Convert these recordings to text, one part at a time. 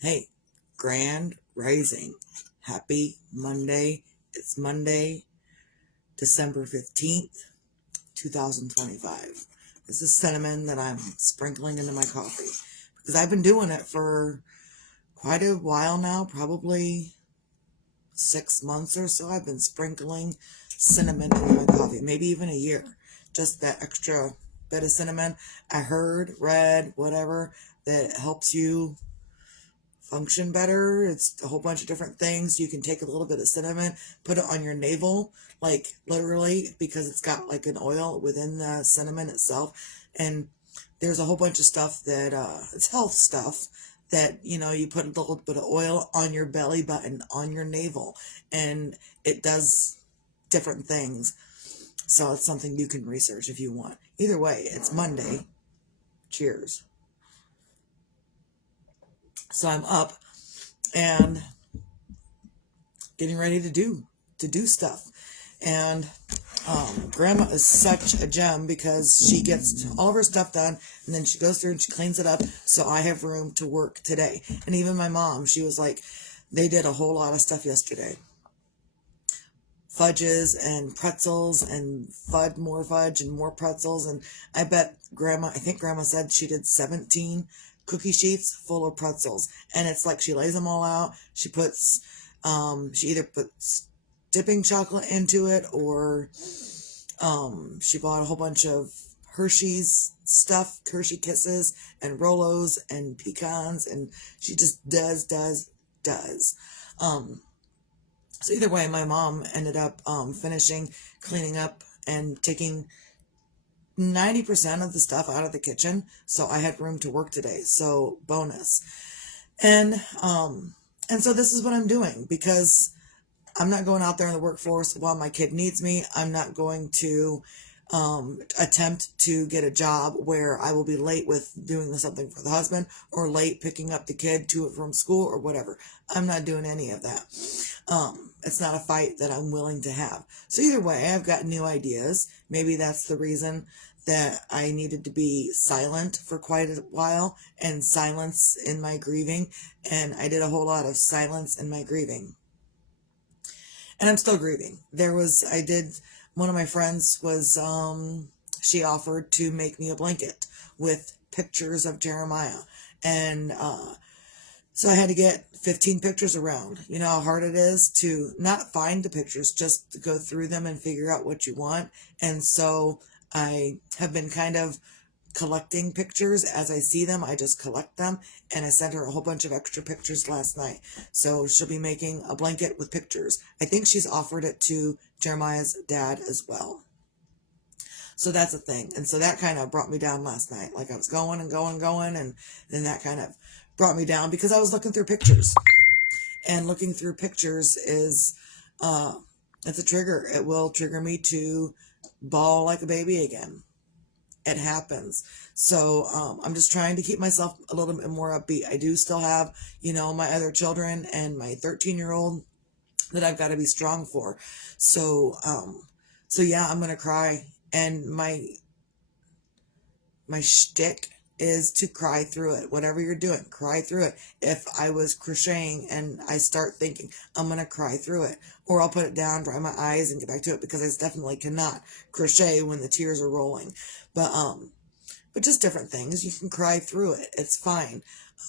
Hey, Grand Rising. Happy Monday. It's Monday, December 15th, 2025. This is cinnamon that I'm sprinkling into my coffee because I've been doing it for quite a while now, probably 6 months or so. I've been sprinkling cinnamon into my coffee, maybe even a year. Just that extra bit of cinnamon. I heard, read, whatever, that it helps you function better. It's a whole bunch of different things. You can take a little bit of cinnamon, put it on your navel, like literally, because it's got like an oil within the cinnamon itself. And there's a whole bunch of stuff that, it's health stuff that, you put a little bit of oil on your belly button, on your navel, and it does different things. So it's something you can research if you want. Either way, it's Monday. Cheers. So I'm up and getting ready to do stuff. And Grandma is such a gem because she gets all of her stuff done and then she goes through and she cleans it up so I have room to work today. And even my mom, she was like, they did a whole lot of stuff yesterday. Fudges and pretzels and more fudge and more pretzels. And I think Grandma said she did 17 cookie sheets full of pretzels. And it's like she lays them all out. She either puts dipping chocolate into it or she bought a whole bunch of Hershey's stuff, Hershey Kisses and Rolos and pecans, and she just does. So either way, my mom ended up finishing cleaning up and taking 90% of the stuff out of the kitchen, so I had room to work today. So bonus. And so this is what I'm doing because I'm not going out there in the workforce while my kid needs me. I'm not going to attempt to get a job where I will be late with doing something for the husband or late picking up the kid to it from school or whatever. I'm not doing any of that. It's not a fight that I'm willing to have. So either way, I've got new ideas. Maybe that's the reason that I needed to be silent for quite a while and silence in my grieving. And I did a whole lot of silence in my grieving. And I'm still grieving. One of my friends she offered to make me a blanket with pictures of Jeremiah. And, so I had to get 15 pictures around. You know how hard it is to not find the pictures, just to go through them and figure out what you want. And so I have been kind of collecting pictures as I see them. I just collect them, and I sent her a whole bunch of extra pictures last night. So she'll be making a blanket with pictures. I think she's offered it to Jeremiah's dad as well. So that's a thing. And so that kind of brought me down last night. Like I was going, and then that kind of brought me down because I was looking through pictures. And looking through pictures is it's a trigger. It will trigger me to bawl like a baby again. It happens. So I'm just trying to keep myself a little bit more upbeat. I do still have, my other children and my 13-year-old that I've got to be strong for. So yeah, I'm gonna cry. And my shtick is to cry through it. Whatever you're doing, cry through it. If I was crocheting and I start thinking, I'm going to cry through it, or I'll put it down, dry my eyes, and get back to it because I definitely cannot crochet when the tears are rolling. But just different things. You can cry through it. It's fine.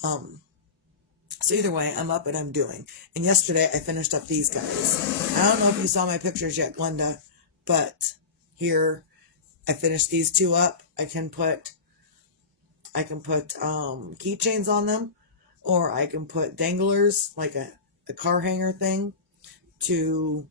So either way, I'm up and I'm doing. And yesterday I finished up these guys. I don't know if you saw my pictures yet, Glenda, but here I finished these two up. I can put keychains on them, or I can put danglers, like a car hanger thing to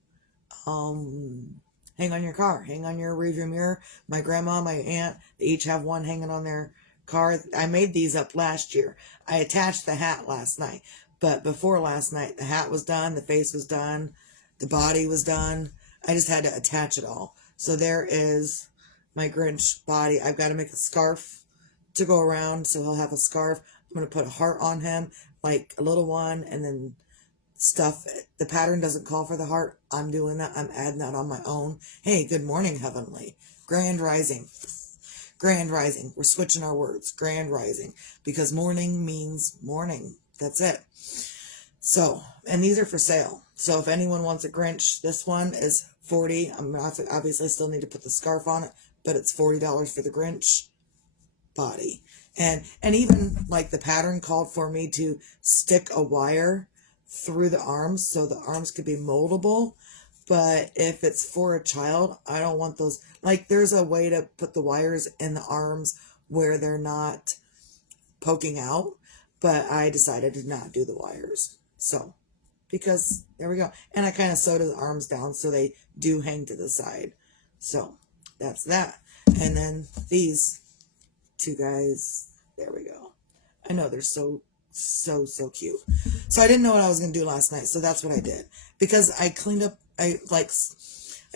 hang on your car, hang on your rearview mirror. My grandma, my aunt, they each have one hanging on their car. I made these up last year. I attached the hat last night, but before last night, the hat was done, the face was done, the body was done. I just had to attach it all. So there is my Grinch body. I've got to make a scarf to go around, so he'll have a scarf. I'm going to put a heart on him, like a little one, and then stuff. The pattern doesn't call for the heart. I'm doing that. I'm adding that on my own. Hey, good morning, Heavenly. Grand Rising. Grand Rising. We're switching our words. Grand Rising. Because morning means morning. That's it. So, and these are for sale. So if anyone wants a Grinch, this one is $40. I'm obviously still need to put the scarf on it, but it's $40 for the Grinch body. And even like the pattern called for me to stick a wire through the arms so the arms could be moldable. But if it's for a child, I don't want those. Like, there's a way to put the wires in the arms where they're not poking out, but I decided to not do the wires. So, because there we go. And I kind of sewed his arms down so they do hang to the side. So, that's that. And then these two guys, there we go. I know they're so cute. So I didn't know what I was going to do last night, so that's what I did. Because I cleaned up, like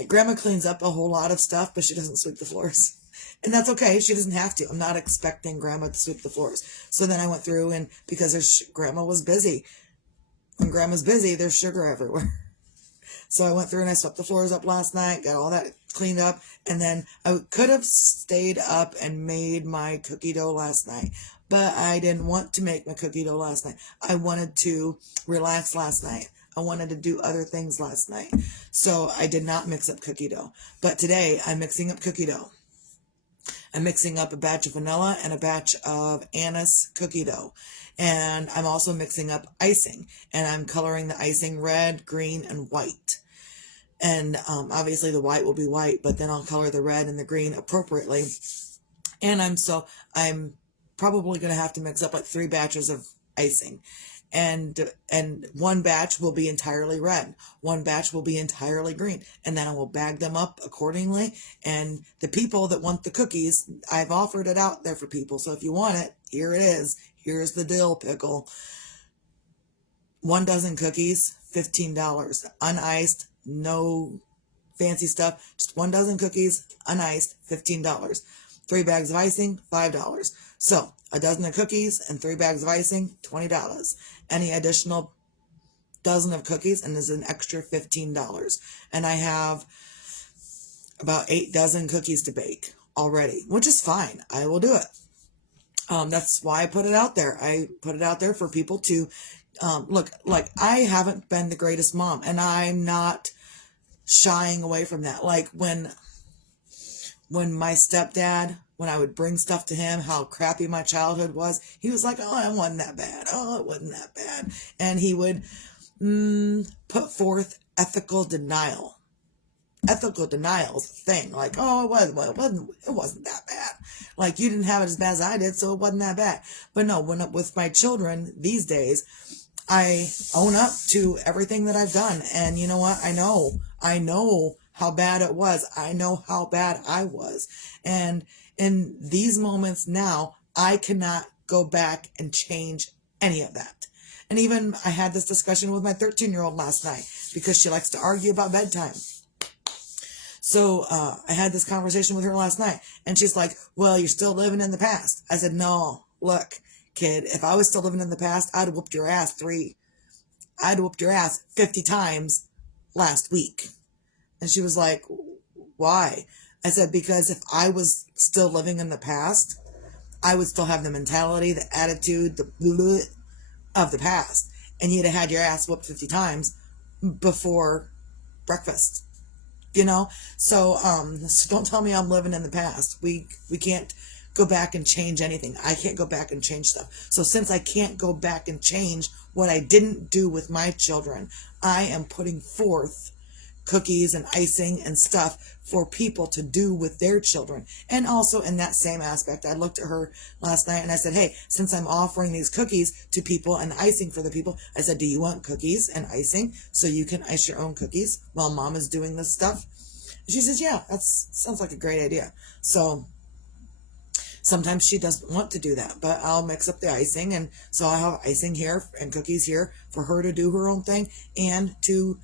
Grandma cleans up a whole lot of stuff, but she doesn't sweep the floors. And that's okay. She doesn't have to. I'm not expecting Grandma to sweep the floors. So then I went through, and because Grandma was busy. When Grandma's busy, there's sugar everywhere. So I went through and I swept the floors up last night, got all that cleaned up, and then I could have stayed up and made my cookie dough last night, but I didn't want to make my cookie dough last night. I wanted to relax last night. I wanted to do other things last night. So I did not mix up cookie dough. But today I'm mixing up cookie dough. I'm mixing up a batch of vanilla and a batch of anise cookie dough. And I'm also mixing up icing. And I'm coloring the icing red, green, and white. And obviously the white will be white, but then I'll color the red and the green appropriately. And I'm probably going to have to mix up like 3 batches of icing. And one batch will be entirely red. One batch will be entirely green. And then I will bag them up accordingly. And the people that want the cookies, I've offered it out there for people. So if you want it, here it is. Here's the dill pickle. 1 dozen cookies, $15. Uniced, no fancy stuff. Just 1 dozen cookies, uniced, $15. 3 bags of icing, $5. So, a dozen of cookies and 3 bags of icing, $20. Any additional dozen of cookies, and there's an extra $15. And I have about 8 dozen cookies to bake already, which is fine. I will do it. That's why I put it out there. I put it out there for people to look. Like, I haven't been the greatest mom, and I'm not shying away from that. Like, when my stepdad, when I would bring stuff to him, how crappy my childhood was, he was like, oh, it wasn't that bad. Oh, it wasn't that bad. And he would put forth ethical denial. Ethical denial is the thing. Like, oh, it wasn't that bad. Like, you didn't have it as bad as I did, so it wasn't that bad. But no, with my children these days, I own up to everything that I've done. And you know what? I know how bad it was. I know how bad I was. And in these moments now, I cannot go back and change any of that. And even I had this discussion with my 13-year-old last night because she likes to argue about bedtime. So I had this conversation with her last night, and she's like, well, you're still living in the past. I said, no, look, kid, if I was still living in the past, I'd have whooped your ass 50 times last week. And she was like, why? I said, because if I was still living in the past, I would still have the mentality, the attitude, the bleh of the past. And you'd have had your ass whooped 50 times before breakfast. You know? So don't tell me I'm living in the past. We can't go back and change anything. I can't go back and change stuff. So since I can't go back and change what I didn't do with my children, I am putting forth cookies and icing and stuff for people to do with their children. And also in that same aspect, I looked at her last night and I said, hey, since I'm offering these cookies to people and icing for the people, I said, do you want cookies and icing so you can ice your own cookies while mom is doing this stuff? And she says, yeah, that sounds like a great idea. So sometimes she doesn't want to do that, but I'll mix up the icing. And so I have icing here and cookies here for her to do her own thing and to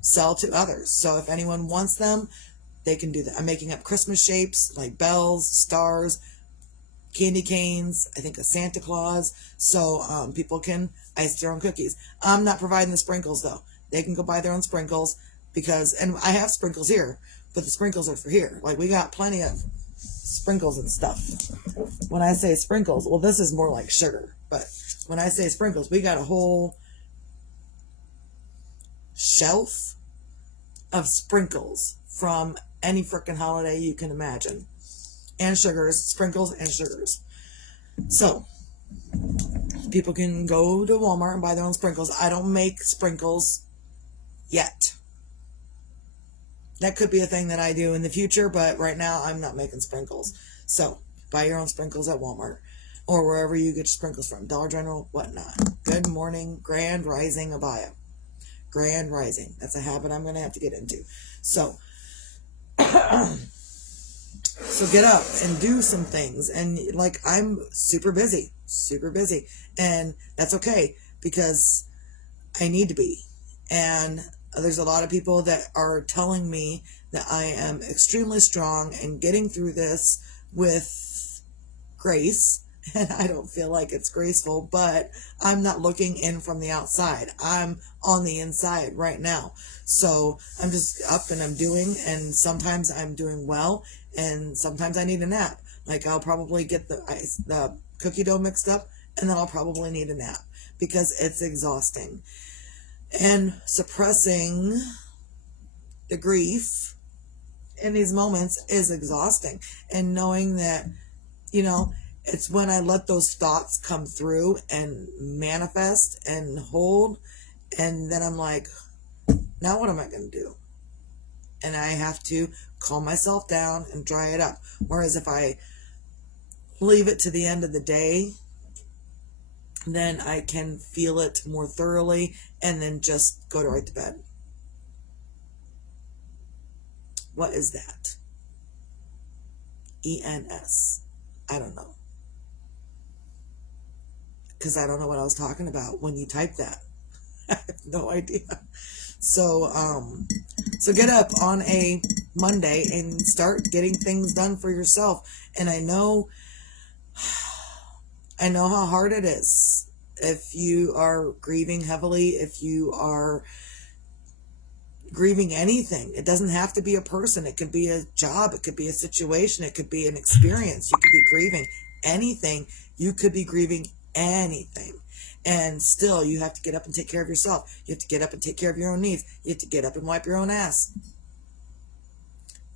sell to others. So if anyone wants them, they can do that. I'm making up Christmas shapes like bells, stars, candy canes, I think a Santa Claus. So people can ice their own cookies. I'm not providing the sprinkles though. They can go buy their own sprinkles and I have sprinkles here, but the sprinkles are for here. Like, we got plenty of sprinkles and stuff. When I say sprinkles, well, this is more like sugar, but When I say sprinkles, we got a whole shelf of sprinkles from any frickin' holiday you can imagine. And sugars, sprinkles and sugars. So, people can go to Walmart and buy their own sprinkles. I don't make sprinkles yet. That could be a thing that I do in the future, but right now I'm not making sprinkles. So, buy your own sprinkles at Walmart or wherever you get your sprinkles from. Dollar General, whatnot. Good morning, Grand Rising Abaya. Grand Rising. That's a habit I'm going to have to get into. So, so get up and do some things. And like, I'm super busy. And that's okay because I need to be. And there's a lot of people that are telling me that I am extremely strong and getting through this with grace. And I don't feel like it's graceful, but I'm not looking in from the outside. I'm on the inside right now. So I'm just up and I'm doing, and sometimes I'm doing well, and sometimes I need a nap. Like, I'll probably get the cookie dough mixed up, and then I'll probably need a nap because it's exhausting. And suppressing the grief in these moments is exhausting. And knowing that, it's when I let those thoughts come through and manifest and hold, and then I'm like, now what am I going to do? And I have to calm myself down and dry it up. Whereas if I leave it to the end of the day, then I can feel it more thoroughly and then just go right to bed. What is that? ENS. I don't know. Because I don't know what I was talking about when you typed that. I have no idea. So get up on a Monday and start getting things done for yourself. And I know how hard it is. If you are grieving heavily, if you are grieving anything, it doesn't have to be a person. It could be a job. It could be a situation. It could be an experience. You could be grieving anything. You could be grieving anything. And still, you have to get up and take care of yourself. You have to get up and take care of your own needs. You have to get up and wipe your own ass.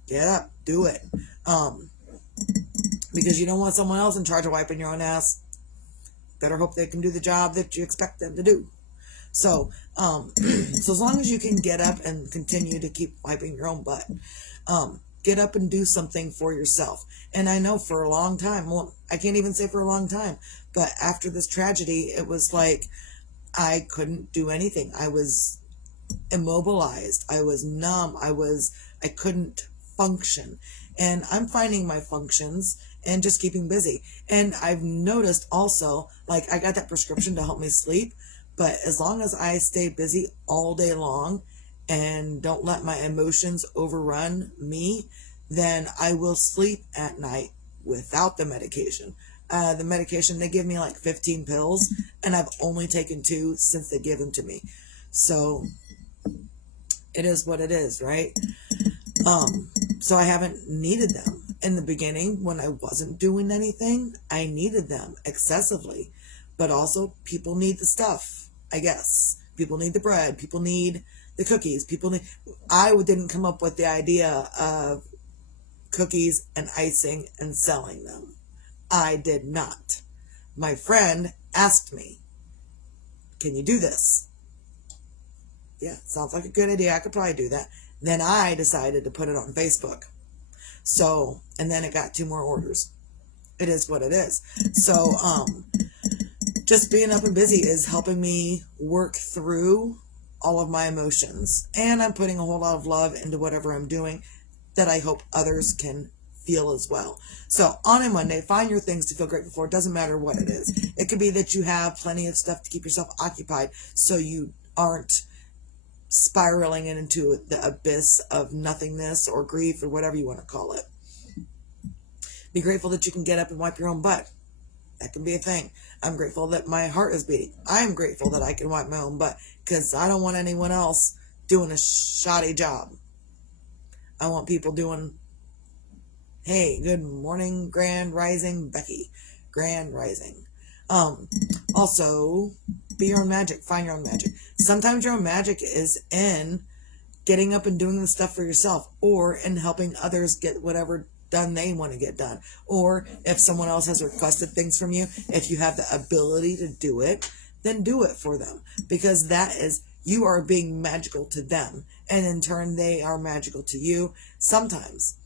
Get up. Do it. Because you don't want someone else in charge of wiping your own ass. Better hope they can do the job that you expect them to do. So as long as you can get up and continue to keep wiping your own butt, get up and do something for yourself. And I know for a long time, well, I can't even say for a long time, but after this tragedy, it was like I couldn't do anything. I was immobilized. I was numb. I couldn't function. And I'm finding my functions and just keeping busy. And I've noticed also, like, I got that prescription to help me sleep, but as long as I stay busy all day long and don't let my emotions overrun me, then I will sleep at night without the medication. The medication, they give me like 15 pills, and I've only taken 2 since they give them to me. So it is what it is, right? So I haven't needed them. In the beginning, when I wasn't doing anything, I needed them excessively. But also, people need the stuff, I guess. People need the bread. People need the cookies. I didn't come up with the idea of cookies and icing and selling them. I did not. My friend asked me, can you do this? Yeah, sounds like a good idea. I could probably do that. Then I decided to put it on Facebook. So, and then it got 2 more orders. It is what it is. So, just being up and busy is helping me work through all of my emotions. And I'm putting a whole lot of love into whatever I'm doing that I hope others can feel as well. So on a Monday, find your things to feel grateful for. It doesn't matter what it is. It could be that you have plenty of stuff to keep yourself occupied so you aren't spiraling into the abyss of nothingness or grief or whatever you want to call it. Be grateful that you can get up and wipe your own butt. That can be a thing. I'm grateful that my heart is beating. I'm grateful that I can wipe my own butt because I don't want anyone else doing a shoddy job. I want people doing, hey, good morning, Grand Rising, Becky. Grand Rising. Also, be your own magic. Find your own magic. Sometimes your own magic is in getting up and doing the stuff for yourself, or in helping others get whatever done they want to get done. Or if someone else has requested things from you, if you have the ability to do it, then do it for them, because that is, you are being magical to them, and in turn they are magical to you. Sometimes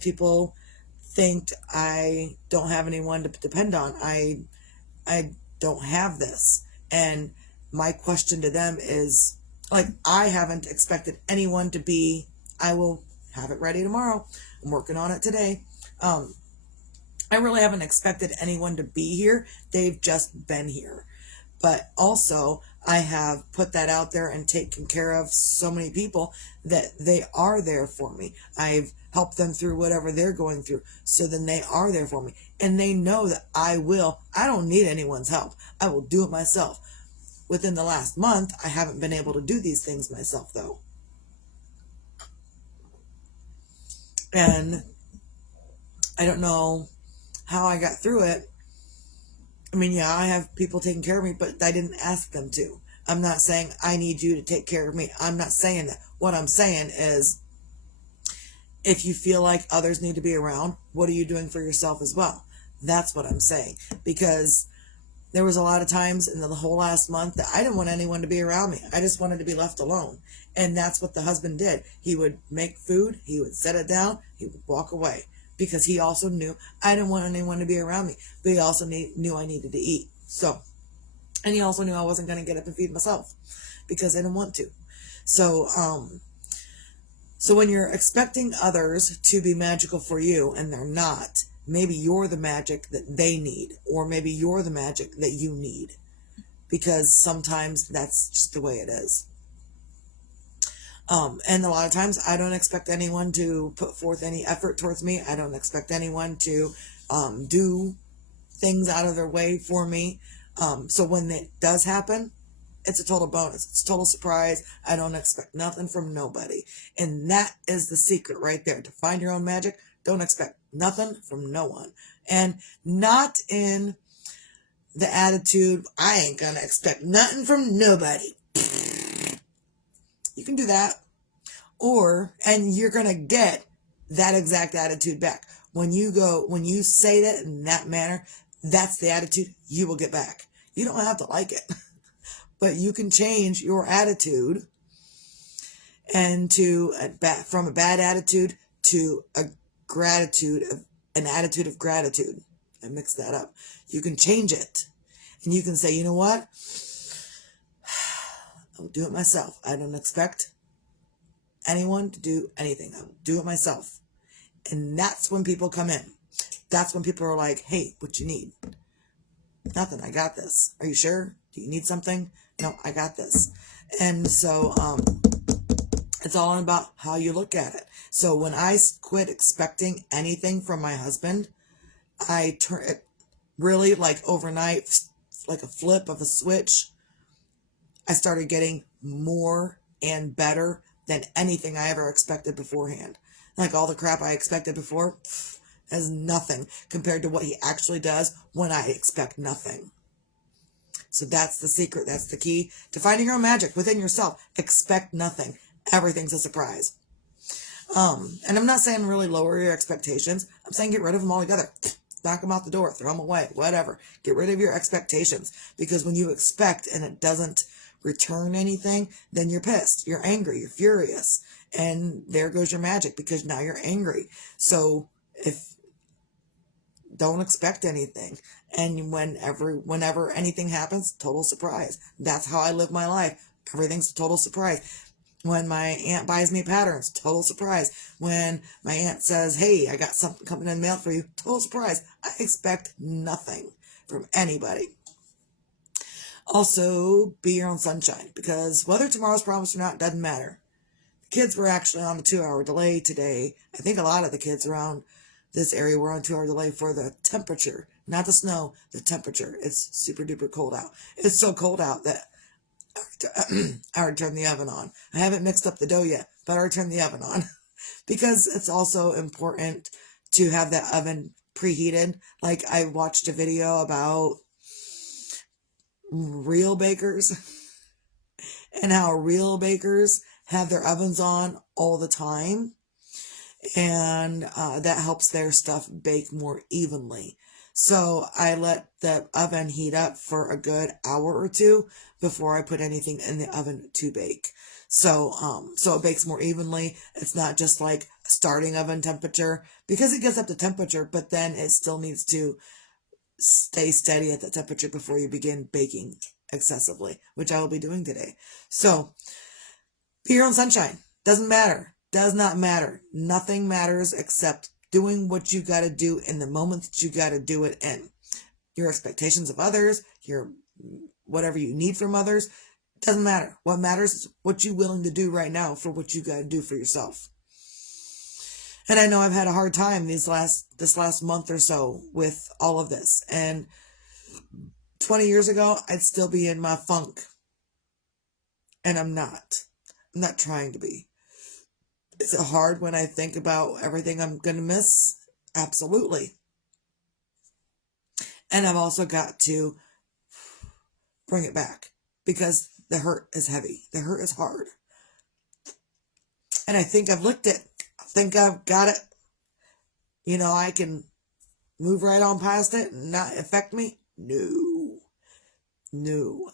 people think I don't have anyone to depend on. I don't have this. And my question to them is, like, I haven't expected anyone to be, I will have it ready tomorrow. I'm working on it today. I really haven't expected anyone to be here. They've just been here. But also, I have put that out there and taken care of so many people that they are there for me. I've helped them through whatever they're going through. So then they are there for me. And they know that I don't need anyone's help. I will do it myself. Within the last month, I haven't been able to do these things myself, though. And I don't know how I got through it. I mean, yeah, I have people taking care of me, but I didn't ask them to. I'm not saying I need you to take care of me. I'm not saying that. What I'm saying is, if you feel like others need to be around, what are you doing for yourself as well? That's what I'm saying. Because there was a lot of times in the whole last month that I didn't want anyone to be around me. I just wanted to be left alone. And that's what the husband did. He would make food, he would set it down, he would walk away. Because he also knew I didn't want anyone to be around me. But he also knew I needed to eat. And he also knew I wasn't going to get up and feed myself, because I didn't want to. So when you're expecting others to be magical for you and they're not, maybe you're the magic that they need, or maybe you're the magic that you need, because sometimes that's just the way it is. And a lot of times I don't expect anyone to put forth any effort towards me. I don't expect anyone to do things out of their way for me. So when it does happen, it's a total bonus. It's a total surprise. I don't expect nothing from nobody. And that is the secret right there. To find your own magic, don't expect nothing from no one. And not in the attitude, I ain't gonna expect nothing from nobody. You can do that. And you're gonna get that exact attitude back. When you say that in that manner, that's the attitude you will get back. You don't have to like it. But you can change your attitude and from a bad attitude to an attitude of gratitude. I mixed that up. You can change it. And you can say, you know what? I'll do it myself. I don't expect anyone to do anything. I'll do it myself. And that's when people come in. That's when people are like, hey, what you need? Nothing. I got this. Are you sure? Do you need something? No, I got this. And so it's all about how you look at it. So when I quit expecting anything from my husband, I turn it really, like, overnight, like a flip of a switch. I started getting more and better than anything I ever expected beforehand. Like, all the crap I expected before is nothing compared to what he actually does when I expect nothing. So that's the secret. That's the key to finding your own magic within yourself. Expect nothing. Everything's a surprise. And I'm not saying really lower your expectations. I'm saying get rid of them altogether. Knock them out the door. Throw them away. Whatever. Get rid of your expectations. Because when you expect and it doesn't return anything, then you're pissed. You're angry. You're furious. And there goes your magic, because now you're angry. So don't expect anything. And whenever anything happens, total surprise. That's how I live my life. Everything's a total surprise. When my aunt buys me patterns, total surprise. When my aunt says, hey, I got something coming in the mail for you, total surprise. I expect nothing from anybody. Also, be your own sunshine, because whether tomorrow's promised or not doesn't matter. The kids were actually on a 2-hour delay today. I think a lot of the kids around this area were on 2-hour delay for the temperature, not the snow, the temperature. It's super duper cold out. It's so cold out that I already turned the oven on. I haven't mixed up the dough yet, but I already turned the oven on. Because it's also important to have that oven preheated. Like, I watched a video about real bakers and how real bakers have their ovens on all the time, and that helps their stuff bake more evenly. So I let the oven heat up for a good hour or two before I put anything in the oven to bake. So it bakes more evenly. It's not just like starting oven temperature, because it gets up to temperature, but then it still needs to stay steady at that temperature before you begin baking excessively, which I will be doing today. So be your own sunshine. Doesn't matter. Does not matter. Nothing matters except doing what you got to do in the moment that you got to do it in. Your expectations of others, your whatever you need from others, doesn't matter. What matters is what you're willing to do right now for what you got to do for yourself. And I know I've had a hard time this last month or so with all of this. And 20 years ago, I'd still be in my funk. And I'm not. I'm not trying to be. Is it hard when I think about everything I'm going to miss? Absolutely. And I've also got to bring it back, because the hurt is heavy. The hurt is hard. And I think I've licked it. I think I've got it. I can move right on past it and not affect me. No.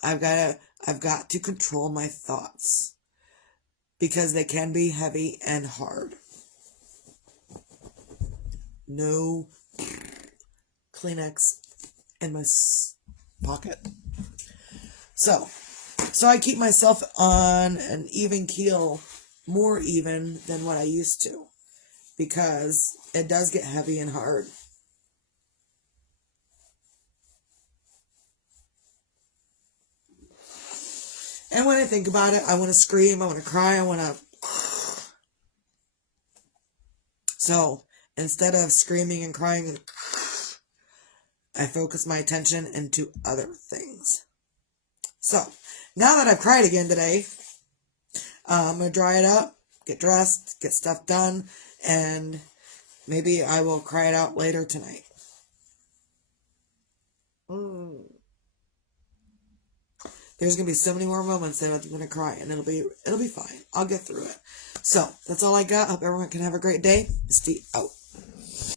I've got to control my thoughts, because they can be heavy and hard. No Kleenex in my pocket. So I keep myself on an even keel, more even than what I used to, because it does get heavy and hard. And when I think about it, I want to scream, I want to cry, I want to... So instead of screaming and crying, I focus my attention into other things. So now that I've cried again today, I'm going to dry it up, get dressed, get stuff done, and maybe I will cry it out later tonight. There's going to be so many more moments that I'm going to cry, and it'll be fine. I'll get through it. So that's all I got. Hope everyone can have a great day. Misty out.